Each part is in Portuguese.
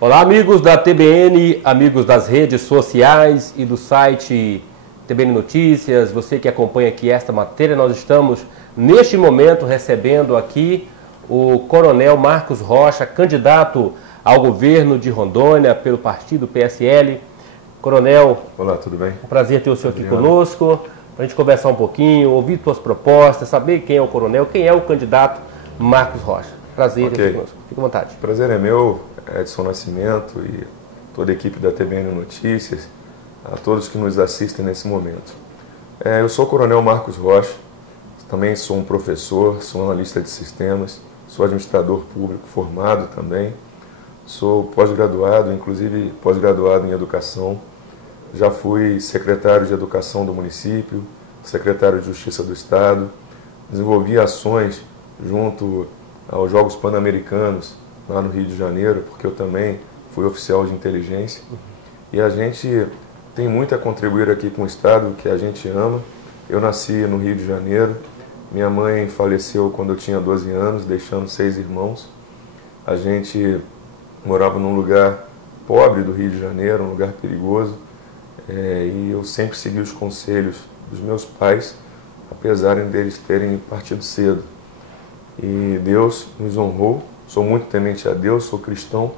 Olá, amigos da TBN, amigos das redes sociais e do site TBN Notícias, você que acompanha aqui esta matéria, nós estamos neste momento recebendo aqui o Coronel Marcos Rocha, candidato ao governo de Rondônia pelo partido PSL. Coronel, olá, tudo bem? Um prazer ter o senhor aqui conosco, para a gente conversar um pouquinho, ouvir suas propostas, saber quem é o coronel, quem é o candidato Marcos Rocha. Prazer ter aqui conosco. Fique à vontade. Prazer é meu, Edson Nascimento e toda a equipe da TBN Notícias, a todos que nos assistem nesse momento. Eu sou o Coronel Marcos Rocha, também sou um professor, sou analista de sistemas, sou administrador público formado também, sou pós-graduado, inclusive pós-graduado em educação, já fui secretário de educação do município, secretário de Justiça do Estado, desenvolvi ações junto aos Jogos Pan-Americanos lá no Rio de Janeiro, porque eu também fui oficial de inteligência. E a gente tem muito a contribuir aqui com o Estado que a gente ama. Eu nasci no Rio de Janeiro, minha mãe faleceu quando eu tinha 12 anos, deixando 6 irmãos. A gente morava num lugar pobre do Rio de Janeiro, um lugar perigoso, e eu sempre segui os conselhos dos meus pais, apesar deles terem partido cedo. E Deus nos honrou, sou muito temente a Deus, sou cristão,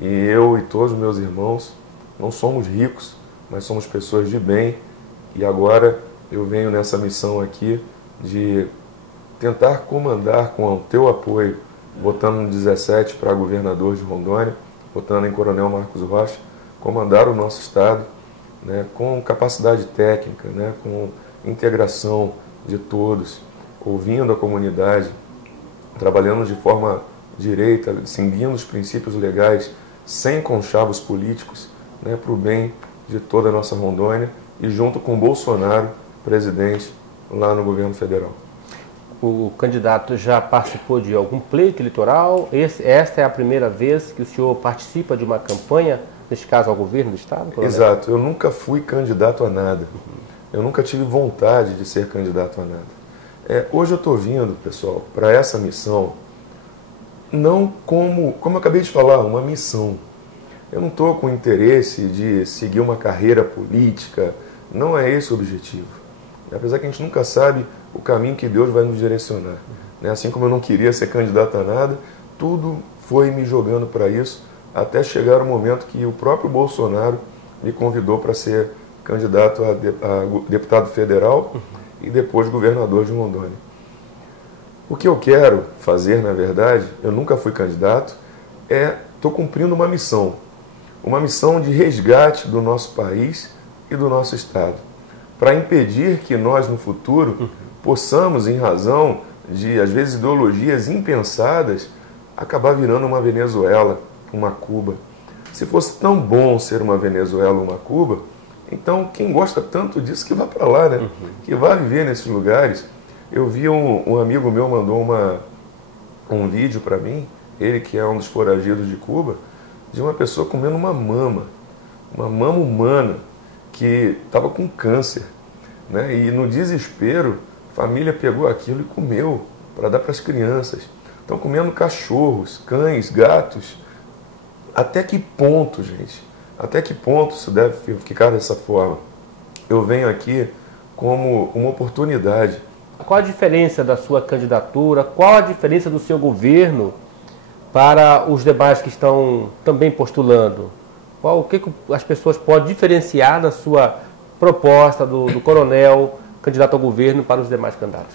e eu e todos os meus irmãos não somos ricos, mas somos pessoas de bem, e agora eu venho nessa missão aqui de tentar comandar com o teu apoio, votando no 17 para governador de Rondônia, votando em Coronel Marcos Rocha, comandar o nosso Estado, né, com capacidade técnica, né, com integração de todos, ouvindo a comunidade, trabalhando de forma direita, seguindo os princípios legais, sem conchavos políticos, né, para o bem de toda a nossa Rondônia e junto com Bolsonaro, presidente, lá no governo federal. O candidato já participou de algum pleito eleitoral? Esta é a primeira vez que o senhor participa de uma campanha, neste caso ao governo do Estado? Coronel? Exato, eu nunca fui candidato a nada. Eu nunca tive vontade de ser candidato a nada. Hoje eu estou vindo, pessoal, para essa missão, não como eu acabei de falar, uma missão. Eu não estou com interesse de seguir uma carreira política, não é esse o objetivo. Apesar que a gente nunca sabe o caminho que Deus vai nos direcionar. Assim como eu não queria ser candidato a nada, tudo foi me jogando para isso, até chegar o momento que o próprio Bolsonaro me convidou para ser candidato a deputado federal e depois governador de Rondônia. O que eu quero fazer, na verdade, eu nunca fui candidato, estou cumprindo uma missão de resgate do nosso país e do nosso Estado, para impedir que nós, no futuro, possamos, em razão de, às vezes, ideologias impensadas, acabar virando uma Venezuela, uma Cuba. Se fosse tão bom ser uma Venezuela ou uma Cuba, então quem gosta tanto disso que vá para lá, né? Que vá viver nesses lugares. Eu vi um amigo meu mandou um vídeo para mim, ele que é um dos foragidos de Cuba, de uma pessoa comendo uma mama humana, que estava com câncer, né? E no desespero, a família pegou aquilo e comeu para dar para as crianças. Estão comendo cachorros, cães, gatos. Até que ponto, gente? Até que ponto isso deve ficar dessa forma? Eu venho aqui como uma oportunidade. Qual a diferença da sua candidatura? Qual a diferença do seu governo para os demais que estão também postulando? O que as pessoas podem diferenciar na sua proposta do coronel candidato ao governo para os demais candidatos?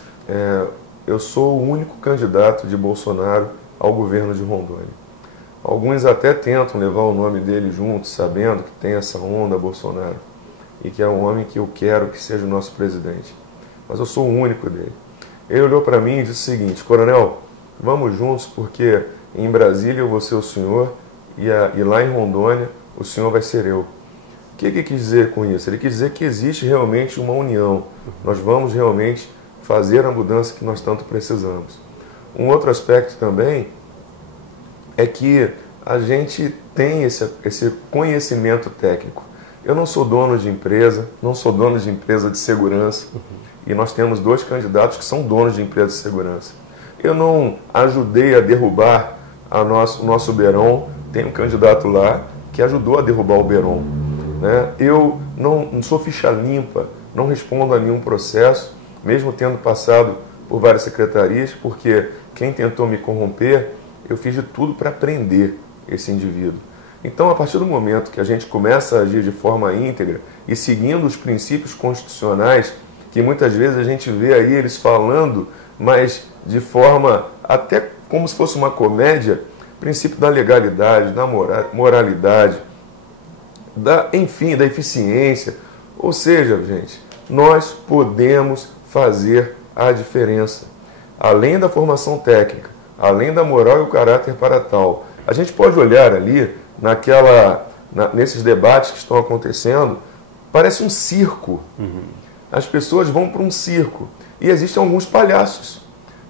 Eu sou o único candidato de Bolsonaro ao governo de Rondônia. Alguns até tentam levar o nome dele junto, sabendo que tem essa onda Bolsonaro e que é um homem que eu quero que seja o nosso presidente. Mas eu sou o único dele. Ele olhou para mim e disse o seguinte: Coronel, vamos juntos porque em Brasília eu vou ser o senhor e lá em Rondônia o senhor vai ser eu. O que ele quis dizer com isso? Ele quis dizer que existe realmente uma união. Nós vamos realmente fazer a mudança que nós tanto precisamos. Um outro aspecto também é que a gente tem esse conhecimento técnico. Eu não sou dono de empresa, não sou dono de empresa de segurança, e nós temos 2 candidatos que são donos de empresa de segurança. Eu não ajudei a derrubar o nosso Beirão, tem um candidato lá que ajudou a derrubar o Beron, né? Eu não sou ficha limpa, não respondo a nenhum processo, mesmo tendo passado por várias secretarias, porque quem tentou me corromper, eu fiz de tudo para prender esse indivíduo. Então, a partir do momento que a gente começa a agir de forma íntegra e seguindo os princípios constitucionais, que muitas vezes a gente vê aí eles falando, mas de forma até como se fosse uma comédia, princípio da legalidade, da moralidade, enfim, da eficiência. Ou seja, gente, nós podemos fazer a diferença. Além da formação técnica, além da moral e o caráter para tal, a gente pode olhar ali nesses debates que estão acontecendo, parece um circo. As pessoas vão para um circo e existem alguns palhaços,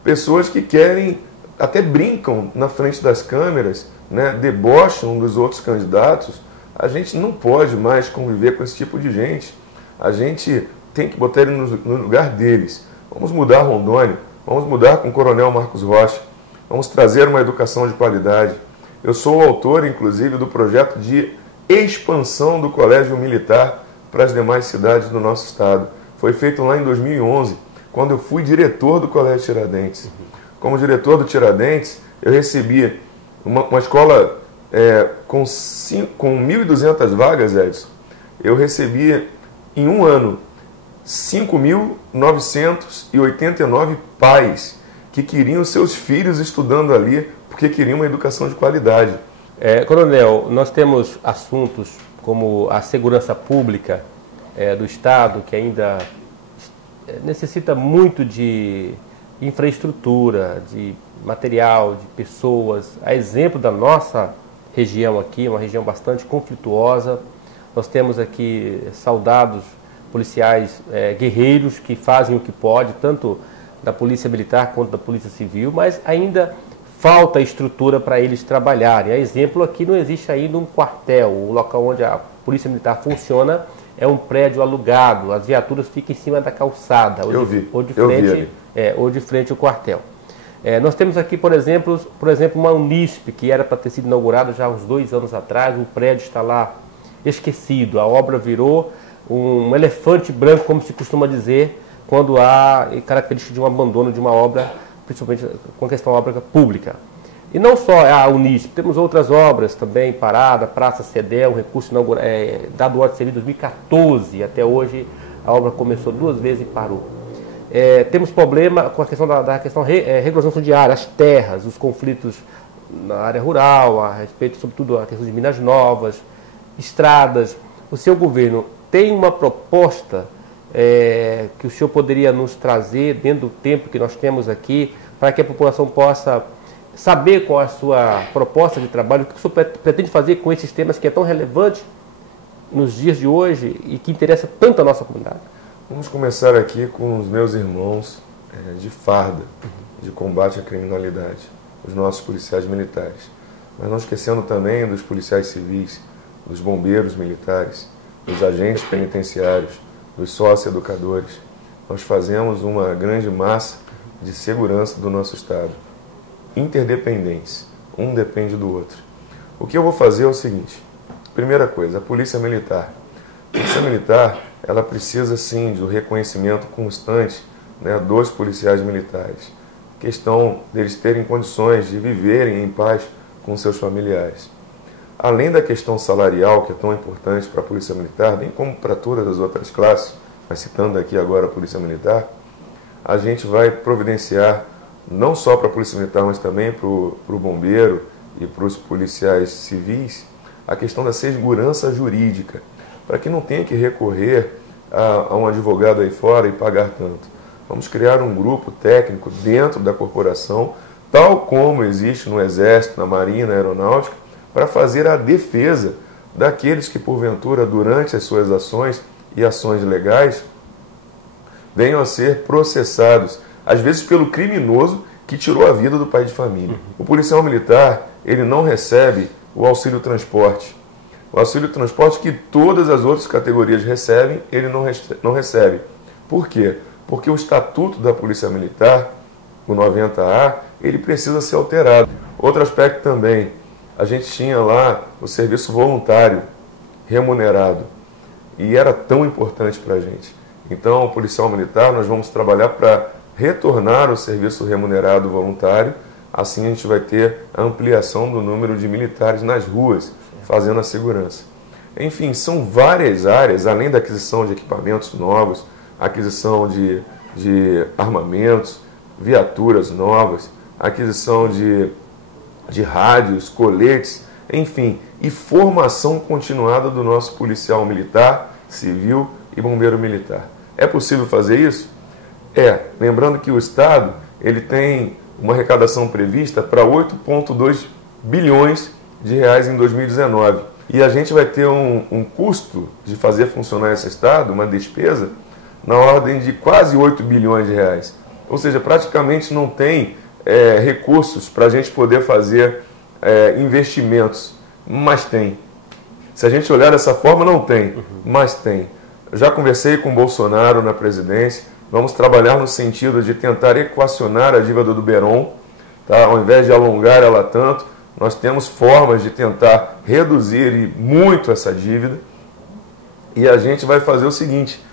pessoas que querem, até brincam na frente das câmeras, né, debocham dos outros candidatos. A gente não pode mais conviver com esse tipo de gente. A gente tem que botar ele no lugar deles. Vamos mudar Rondônia, vamos mudar com o Coronel Marcos Rocha, vamos trazer uma educação de qualidade. Eu sou o autor, inclusive, do projeto de expansão do Colégio Militar para as demais cidades do nosso estado. Foi feito lá em 2011, quando eu fui diretor do Colégio Tiradentes. Como diretor do Tiradentes, eu recebi uma escola com 1.200 vagas, Edson. Eu recebi, em um ano, 5.989 pais que queriam seus filhos estudando ali, porque queriam uma educação de qualidade. Coronel, nós temos assuntos como a segurança pública do Estado, que ainda necessita muito de infraestrutura, de material, de pessoas. A exemplo da nossa região aqui, uma região bastante conflituosa. Nós temos aqui soldados, policiais guerreiros que fazem o que pode, tanto da Polícia Militar quanto da Polícia Civil, mas ainda falta estrutura para eles trabalharem. A exemplo, aqui não existe ainda um quartel. O local onde a Polícia Militar funciona é um prédio alugado. As viaturas ficam em cima da calçada, ou de frente ao quartel. Nós temos aqui, por exemplo, uma Unisp, que era para ter sido inaugurada já há uns 2 anos atrás. O prédio está lá esquecido. A obra virou um elefante branco, como se costuma dizer, quando há característica de um abandono de uma obra, principalmente com a questão da obra pública. E não só a Unisp, temos outras obras também, Parada, Praça Cedel, recurso dado ordem de serviço em 2014, até hoje a obra começou 2 vezes e parou. Temos problema com a questão da regularização fundiária, as terras, os conflitos na área rural, a respeito, sobretudo, a questão de minas novas, estradas. O seu governo tem uma proposta que o senhor poderia nos trazer dentro do tempo que nós temos aqui, para que a população possa saber qual é a sua proposta de trabalho, o que o senhor pretende fazer com esses temas que é tão relevante nos dias de hoje e que interessa tanto a nossa comunidade? Vamos começar aqui com os meus irmãos de farda, de combate à criminalidade, os nossos policiais militares. Mas não esquecendo também dos policiais civis, dos bombeiros militares, dos agentes penitenciários, dos socioeducadores. Nós fazemos uma grande massa de segurança do nosso Estado, interdependentes, um depende do outro. O que eu vou fazer é o seguinte: primeira coisa, a Polícia Militar. A Polícia Militar, ela precisa sim do reconhecimento constante, né, dos policiais militares, questão deles terem condições de viverem em paz com seus familiares. Além da questão salarial, que é tão importante para a Polícia Militar, bem como para todas as outras classes, mas citando aqui agora a Polícia Militar, a gente vai providenciar, não só para a Polícia Militar, mas também para o bombeiro e para os policiais civis, a questão da segurança jurídica, para que não tenha que recorrer a um advogado aí fora e pagar tanto. Vamos criar um grupo técnico dentro da corporação, tal como existe no Exército, na Marinha, na Aeronáutica, para fazer a defesa daqueles que, porventura, durante as suas ações e ações legais, venham a ser processados, às vezes pelo criminoso que tirou a vida do pai de família. O policial militar, ele não recebe o auxílio transporte. O auxílio transporte que todas as outras categorias recebem, ele não recebe. Por quê? Porque o Estatuto da Polícia Militar, o 90A, ele precisa ser alterado. Outro aspecto também, a gente tinha lá o serviço voluntário remunerado e era tão importante para a gente. Então, o policial militar, nós vamos trabalhar para retornar o serviço remunerado voluntário, assim a gente vai ter a ampliação do número de militares nas ruas, fazendo a segurança. Enfim, são várias áreas, além da aquisição de equipamentos novos, aquisição de armamentos, viaturas novas, aquisição de rádios, coletes, enfim, e formação continuada do nosso policial militar, civil e bombeiro militar. É possível fazer isso? É. Lembrando que o Estado ele tem uma arrecadação prevista para 8,2 bilhões de reais em 2019. E a gente vai ter um custo de fazer funcionar esse Estado, uma despesa, na ordem de quase 8 bilhões de reais. Ou seja, praticamente não tem recursos para a gente poder fazer investimentos, mas tem. Se a gente olhar dessa forma, não tem, mas tem. Eu já conversei com o Bolsonaro na presidência, vamos trabalhar no sentido de tentar equacionar a dívida do Beron, tá? Ao invés de alongar ela tanto, nós temos formas de tentar reduzir muito essa dívida e a gente vai fazer o seguinte,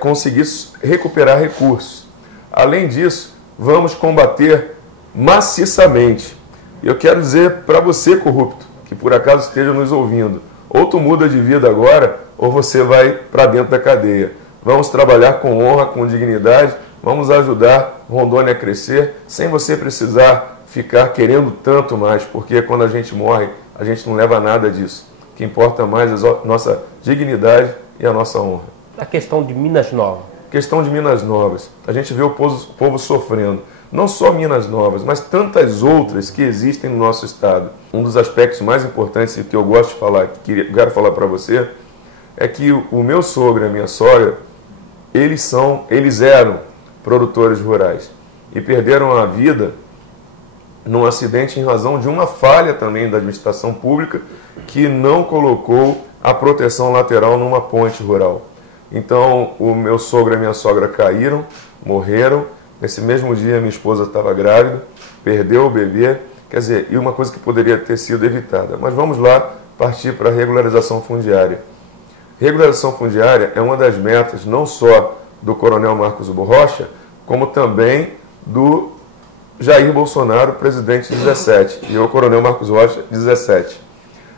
conseguir recuperar recursos. Além disso, vamos combater maciçamente. E eu quero dizer para você, corrupto, que por acaso esteja nos ouvindo, ou tu muda de vida agora, ou você vai para dentro da cadeia. Vamos trabalhar com honra, com dignidade, vamos ajudar Rondônia a crescer, sem você precisar ficar querendo tanto mais, porque quando a gente morre, a gente não leva nada disso. O que importa mais é a nossa dignidade e a nossa honra. A questão de Minas Novas. Questão de Minas Novas. A gente vê o povo sofrendo. Não só Minas Novas, mas tantas outras que existem no nosso estado. Um dos aspectos mais importantes que eu gosto de falar, que quero falar para você, é que o meu sogro e a minha sogra, eles eram produtores rurais e perderam a vida num acidente em razão de uma falha também da administração pública que não colocou a proteção lateral numa ponte rural. Então, o meu sogro e a minha sogra caíram, morreram. Nesse mesmo dia, minha esposa estava grávida, perdeu o bebê, quer dizer, e uma coisa que poderia ter sido evitada. Mas vamos lá partir para a regularização fundiária. Regularização fundiária é uma das metas não só do coronel Marcos Rocha, como também do Jair Bolsonaro, presidente 17, e o coronel Marcos Rocha, 17.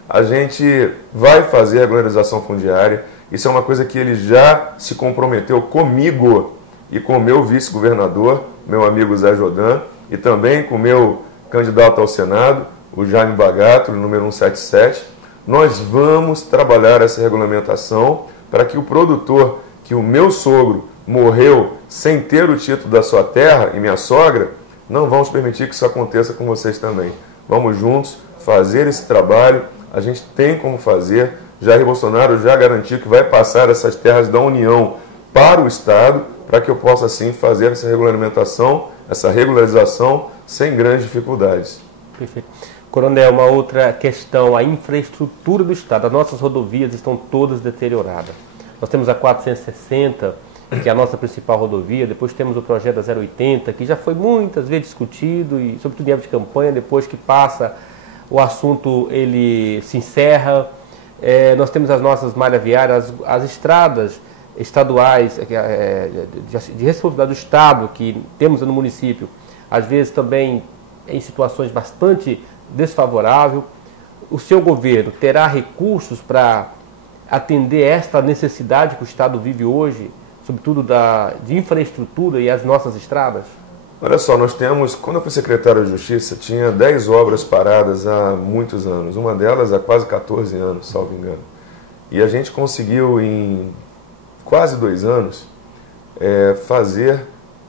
A gente vai fazer a regularização fundiária, isso é uma coisa que ele já se comprometeu comigo e com o meu vice-governador, meu amigo Zé Jodan, e também com o meu candidato ao Senado, o Jaime Bagato, número 177. Nós vamos trabalhar essa regulamentação para que o produtor, que o meu sogro morreu sem ter o título da sua terra, e minha sogra, não vamos permitir que isso aconteça com vocês também. Vamos juntos fazer esse trabalho, a gente tem como fazer. Jair Bolsonaro já garantiu que vai passar essas terras da União para o Estado, para que eu possa, assim, fazer essa regulamentação, essa regularização, sem grandes dificuldades. Perfeito. Coronel, uma outra questão, a infraestrutura do Estado. As nossas rodovias estão todas deterioradas. Nós temos a 460, que é a nossa principal rodovia, depois temos o projeto da 080, que já foi muitas vezes discutido, e sobretudo em época de campanha, depois que passa, o assunto ele se encerra. Nós temos as nossas malhas viárias, as estradas estaduais, de responsabilidade do Estado, que temos no município, às vezes também em situações bastante desfavoráveis. O seu governo terá recursos para atender esta necessidade que o Estado vive hoje, sobretudo de infraestrutura e as nossas estradas? Olha só, nós temos, quando eu fui secretário de Justiça, tinha 10 obras paradas há muitos anos, uma delas há quase 14 anos, salvo engano. E a gente conseguiu em quase 2 anos fazer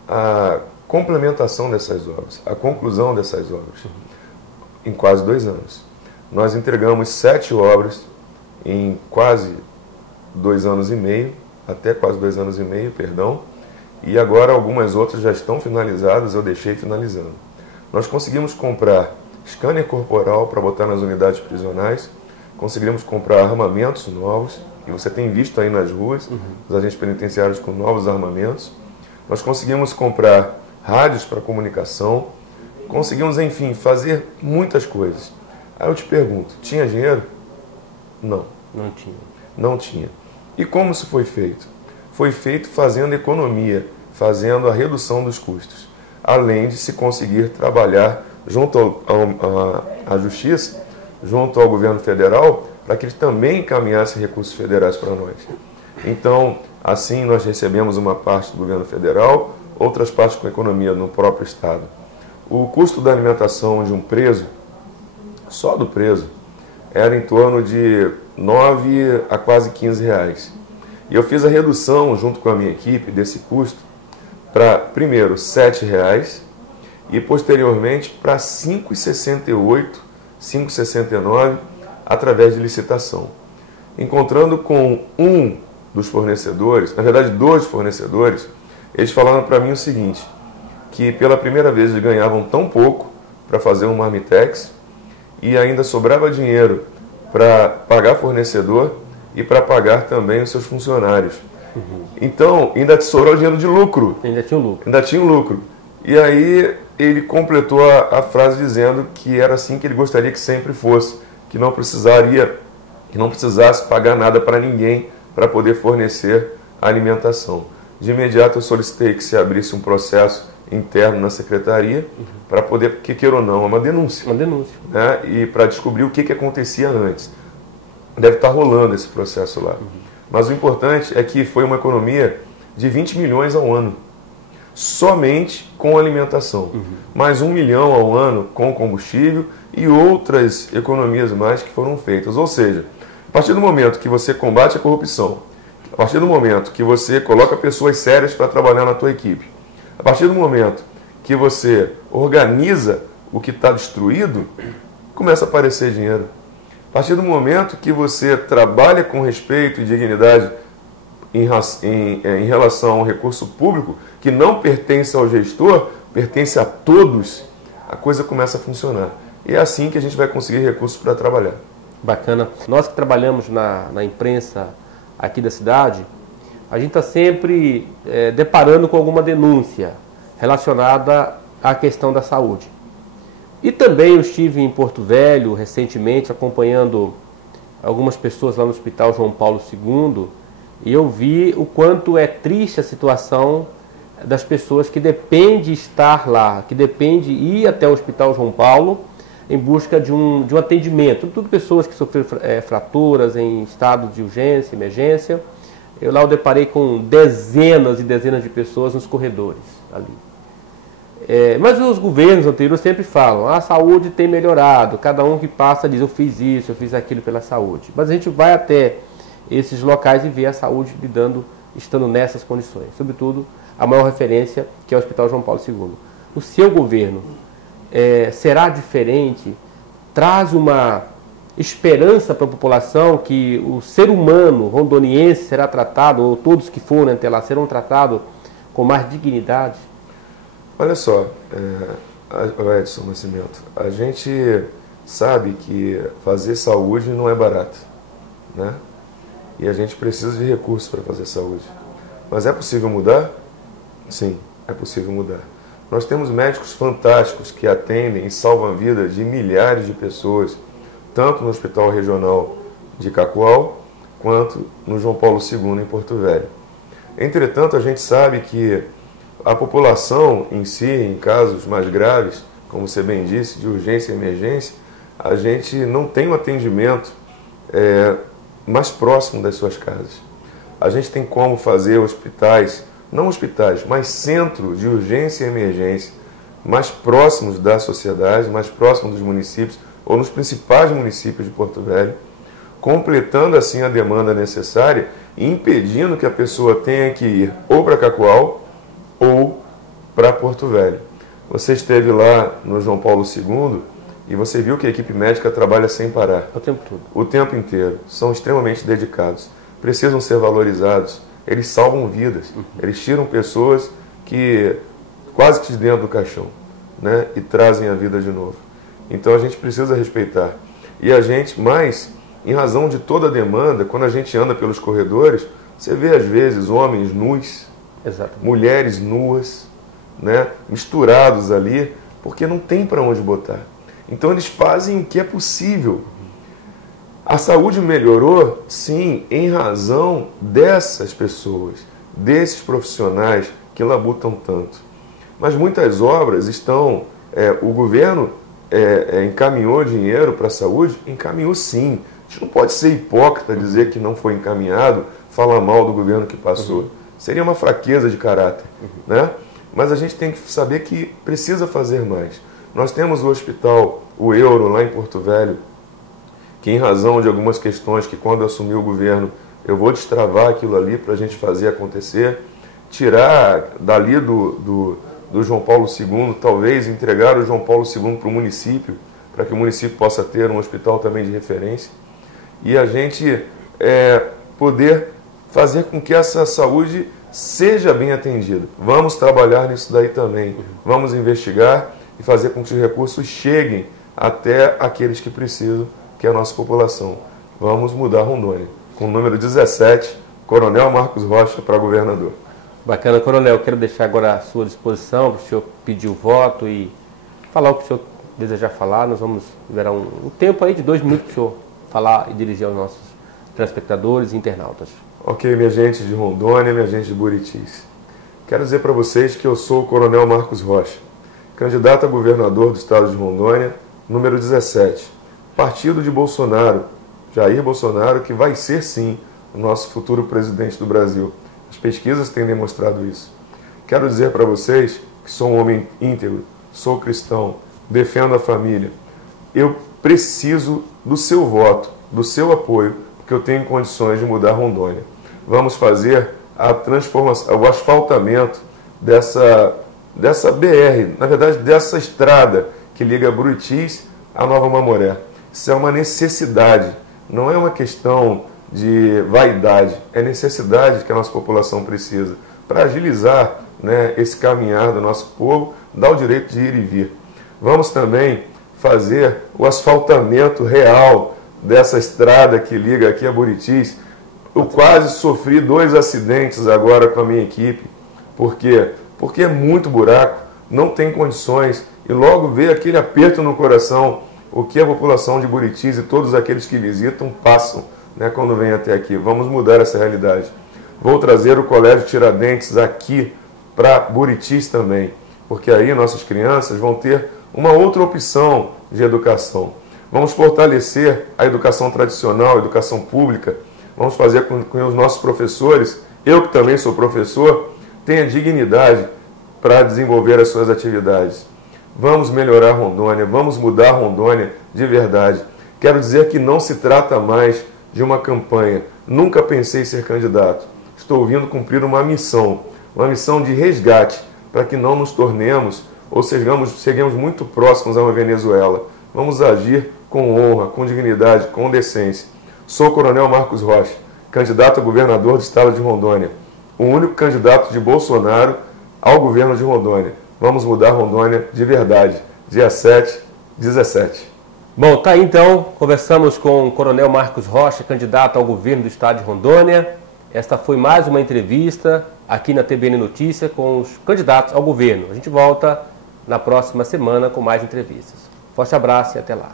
a complementação dessas obras, a conclusão dessas obras, em quase 2 anos. Nós entregamos 7 obras em quase 2 anos e meio, até quase 2 anos e meio, perdão, e agora algumas outras já estão finalizadas, eu deixei finalizando. Nós conseguimos comprar scanner corporal para botar nas unidades prisionais, conseguimos comprar armamentos novos, e você tem visto aí nas ruas, os agentes penitenciários com novos armamentos. Nós conseguimos comprar rádios para comunicação, conseguimos, enfim, fazer muitas coisas. Aí eu te pergunto, tinha dinheiro? Não. Não tinha. Não tinha. E como isso foi feito? Foi feito fazendo economia, fazendo a redução dos custos, além de se conseguir trabalhar junto à Justiça, junto ao governo federal, para que ele também encaminhasse recursos federais para nós. Então, assim, nós recebemos uma parte do governo federal, outras partes com economia no próprio Estado. O custo da alimentação de um preso, só do preso, era em torno de 9 a quase 15 reais. E eu fiz a redução, junto com a minha equipe, desse custo para, primeiro, 7 reais e, posteriormente, para 5,68, 5,69, através de licitação. Encontrando com um dos fornecedores, na verdade, 2 fornecedores, eles falaram para mim o seguinte, que pela primeira vez eles ganhavam tão pouco para fazer um marmitex e ainda sobrava dinheiro para pagar fornecedor e para pagar também os seus funcionários. Então, ainda sobrou dinheiro de lucro. Ainda tinha um lucro. Ainda tinha um lucro. E aí ele completou a frase dizendo que era assim que ele gostaria que sempre fosse, que não precisasse pagar nada para ninguém para poder fornecer a alimentação. De imediato eu solicitei que se abrisse um processo interno na secretaria para poder, porque queira ou não, é uma denúncia. Uma denúncia. Né? E para descobrir o que acontecia antes. Deve estar rolando esse processo lá. Mas o importante é que foi uma economia de 20 milhões ao ano, somente com alimentação. Mais 1 milhão ao ano com combustível e outras economias mais que foram feitas. Ou seja, a partir do momento que você combate a corrupção, a partir do momento que você coloca pessoas sérias para trabalhar na tua equipe, a partir do momento que você organiza o que está destruído, começa a aparecer dinheiro. A partir do momento que você trabalha com respeito e dignidade em relação ao recurso público, que não pertence ao gestor, pertence a todos, a coisa começa a funcionar. E é assim que a gente vai conseguir recursos para trabalhar. Bacana. Nós que trabalhamos na imprensa aqui da cidade, a gente está sempre deparando com alguma denúncia relacionada à questão da saúde. E também eu estive em Porto Velho recentemente acompanhando algumas pessoas lá no Hospital João Paulo II e eu vi o quanto é triste a situação das pessoas que dependem de estar lá, que dependem de ir até o Hospital João Paulo em busca de um atendimento. Tudo pessoas que sofreram fraturas em estado de urgência, emergência. Eu deparei com dezenas e dezenas de pessoas nos corredores ali. Mas os governos anteriores sempre falam, a saúde tem melhorado, cada um que passa diz, eu fiz isso, eu fiz aquilo pela saúde. Mas a gente vai até esses locais e vê a saúde estando nessas condições. Sobretudo, a maior referência, que é o Hospital João Paulo II. O seu governo será diferente? Traz uma esperança para a população que o ser humano rondoniense será tratado, ou todos que forem até lá serão tratados com mais dignidade? Olha só, Edson Nascimento, a gente sabe que fazer saúde não é barato, né? E a gente precisa de recursos para fazer saúde. Mas é possível mudar? Sim, é possível mudar. Nós temos médicos fantásticos que atendem e salvam a vida de milhares de pessoas, tanto no Hospital Regional de Cacoal, quanto no João Paulo II, em Porto Velho. Entretanto, a gente sabe que a população em si, em casos mais graves, como você bem disse, de urgência e emergência, a gente não tem um atendimento mais próximo das suas casas. A gente tem como fazer hospitais, não hospitais, mas centros de urgência e emergência mais próximos da sociedade, mais próximos dos municípios, ou nos principais municípios de Porto Velho, completando assim a demanda necessária e impedindo que a pessoa tenha que ir ou para Cacoal ou para Porto Velho. Você esteve lá no João Paulo II e você viu que a equipe médica trabalha sem parar. O tempo todo. O tempo inteiro. São extremamente dedicados. Precisam ser valorizados. Eles salvam vidas. Eles tiram pessoas que quase que de dentro do caixão, né? E trazem a vida de novo. Então a gente precisa respeitar. E a gente, mais, em razão de toda a demanda, quando a gente anda pelos corredores, você vê às vezes homens nus, exatamente, mulheres nuas, né, misturados ali, porque não tem para onde botar. Então eles fazem o que é possível. A saúde melhorou, sim, em razão dessas pessoas, desses profissionais que labutam tanto. Mas muitas obras estão... o governo encaminhou dinheiro para a saúde? Encaminhou, sim. A gente não pode ser hipócrita dizer que não foi encaminhado, falar mal do governo que passou. Seria uma fraqueza de caráter, né? Mas a gente tem que saber que precisa fazer mais. Nós temos o hospital, o Euro, lá em Porto Velho, que em razão de algumas questões que quando eu assumi o governo, eu vou destravar aquilo ali para a gente fazer acontecer, tirar dali do João Paulo II, talvez entregar o João Paulo II para o município, para que o município possa ter um hospital também de referência, e a gente poder fazer com que essa saúde seja bem atendida. Vamos trabalhar nisso daí também, vamos investigar e fazer com que os recursos cheguem até aqueles que precisam, que é a nossa população. Vamos mudar Rondônia. Com o número 17, Coronel Marcos Rocha para governador. Bacana, Coronel. Quero deixar agora à sua disposição para o senhor pedir o voto e falar o que o senhor desejar falar. Nós vamos liberar um tempo aí de 2 minutos para o senhor falar e dirigir aos nossos telespectadores e internautas. Ok, minha gente de Rondônia, minha gente de Buritis. Quero dizer para vocês que eu sou o Coronel Marcos Rocha, candidato a governador do estado de Rondônia, número 17. Partido de Bolsonaro, Jair Bolsonaro, que vai ser sim o nosso futuro presidente do Brasil. As pesquisas têm demonstrado isso. Quero dizer para vocês que sou um homem íntegro, sou cristão, defendo a família. Eu preciso do seu voto, do seu apoio, porque eu tenho condições de mudar Rondônia. Vamos fazer a transformação, o asfaltamento dessa BR, na verdade dessa estrada que liga Buritis a Nova Mamoré. Isso é uma necessidade, não é uma questão de vaidade, é necessidade que a nossa população precisa para agilizar, né, esse caminhar do nosso povo, dar o direito de ir e vir. Vamos também fazer o asfaltamento real dessa estrada que liga aqui a Buritis. Eu quase sofri 2 acidentes agora com a minha equipe. Por quê? Porque é muito buraco, não tem condições, e logo vê aquele aperto no coração, o que a população de Buritis e todos aqueles que visitam passam, né, quando vêm até aqui. Vamos mudar essa realidade. Vou trazer o Colégio Tiradentes aqui para Buritis também, porque aí nossas crianças vão ter uma outra opção de educação. Vamos fortalecer a educação tradicional, a educação pública. Vamos fazer com que os nossos professores, eu que também sou professor, tenha dignidade para desenvolver as suas atividades. Vamos melhorar Rondônia, vamos mudar Rondônia de verdade. Quero dizer que não se trata mais de uma campanha. Nunca pensei em ser candidato. Estou vindo cumprir uma missão de resgate, para que não nos tornemos ou cheguemos muito próximos a uma Venezuela. Vamos agir com honra, com dignidade, com decência. Sou o Coronel Marcos Rocha, candidato a governador do estado de Rondônia, o único candidato de Bolsonaro ao governo de Rondônia. Vamos mudar Rondônia de verdade. Dia 7, 17. Bom, tá aí então. Conversamos com o Coronel Marcos Rocha, candidato ao governo do estado de Rondônia. Esta foi mais uma entrevista aqui na TBN Notícia com os candidatos ao governo. A gente volta na próxima semana com mais entrevistas. Forte abraço e até lá.